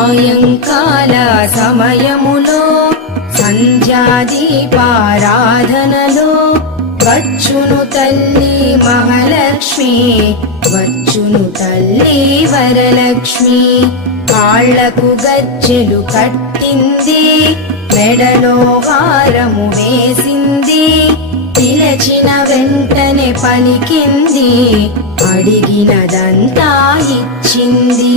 సాయంకాల సమయములో సంధ్యాదీపారాధనలో వచ్చును తల్లి మహాలక్ష్మి వచ్చును తల్లి వరలక్ష్మి. కాళ్ళకు గజ్జెలు కట్టింది మెడలో వారము వేసింది తినచిన వెంటనే పలికింది అడిగినదంతా ఇచ్చింది.